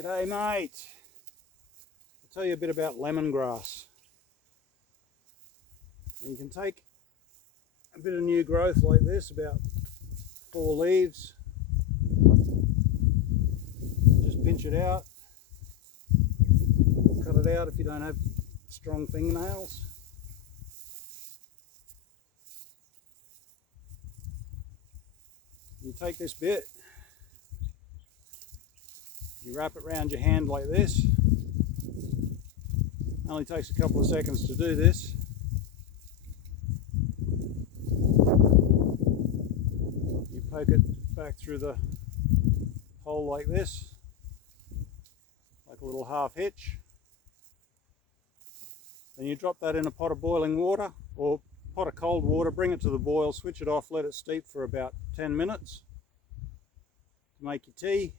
G'day mate. I'll tell you a bit about lemongrass. And you can take a bit of new growth like this, about 4 leaves, just pinch it out, cut it out if you don't have strong fingernails. You take this bit, you wrap it around your hand like this. It only takes a couple of seconds to do this. You poke it back through the hole like this, like a little half hitch. Then you drop that in a pot of boiling water or pot of cold water, bring it to the boil, switch it off, let it steep for about 10 minutes to make your tea.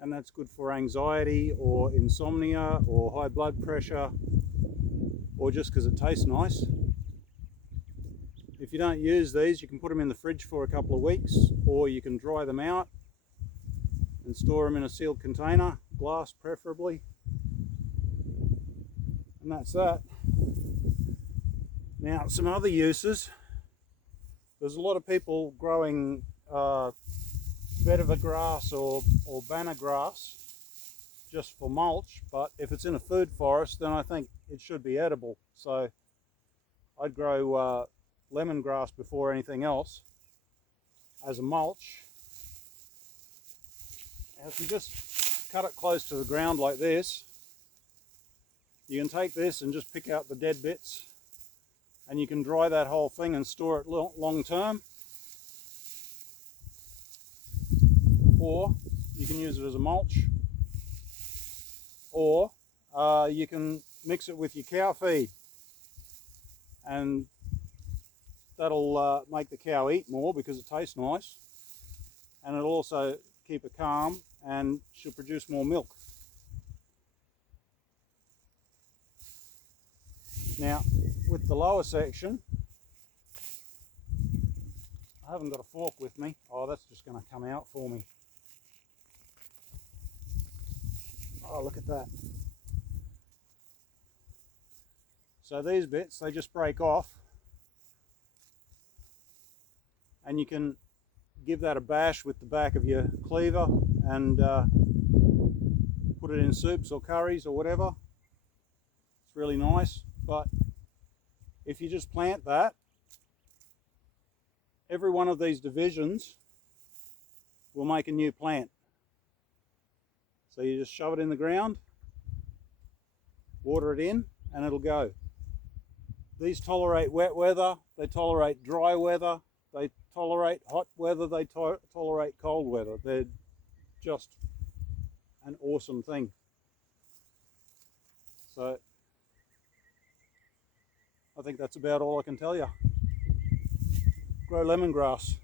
And that's good for anxiety or insomnia or high blood pressure, or just because it tastes nice. If you don't use these, you can put them in the fridge for a couple of weeks, or you can dry them out and store them in a sealed container, glass preferably. And that's that. Now, some other uses. There's a lot of people growing vetiver grass or banner grass just for mulch, but if it's in a food forest, then I think it should be edible. So I'd grow lemongrass before anything else as a mulch. And if you just cut it close to the ground like this, you can take this and just pick out the dead bits, and you can dry that whole thing and store it long term. Or you can use it as a mulch, or you can mix it with your cow feed, and that'll make the cow eat more because it tastes nice, and it'll also keep her calm and she'll produce more milk. Now, with the lower section, I haven't got a fork with me. Oh, that's just going to come out for me. Oh, look at that. So these bits, they just break off, and you can give that a bash with the back of your cleaver and put it in soups or curries or whatever. It's really nice. But if you just plant that, every one of these divisions will make a new plant. So you just shove it in the ground, water it in, and it'll go. These tolerate wet weather, they tolerate dry weather, they tolerate hot weather, they tolerate cold weather. They're just an awesome thing. So I think that's about all I can tell you. Grow lemongrass.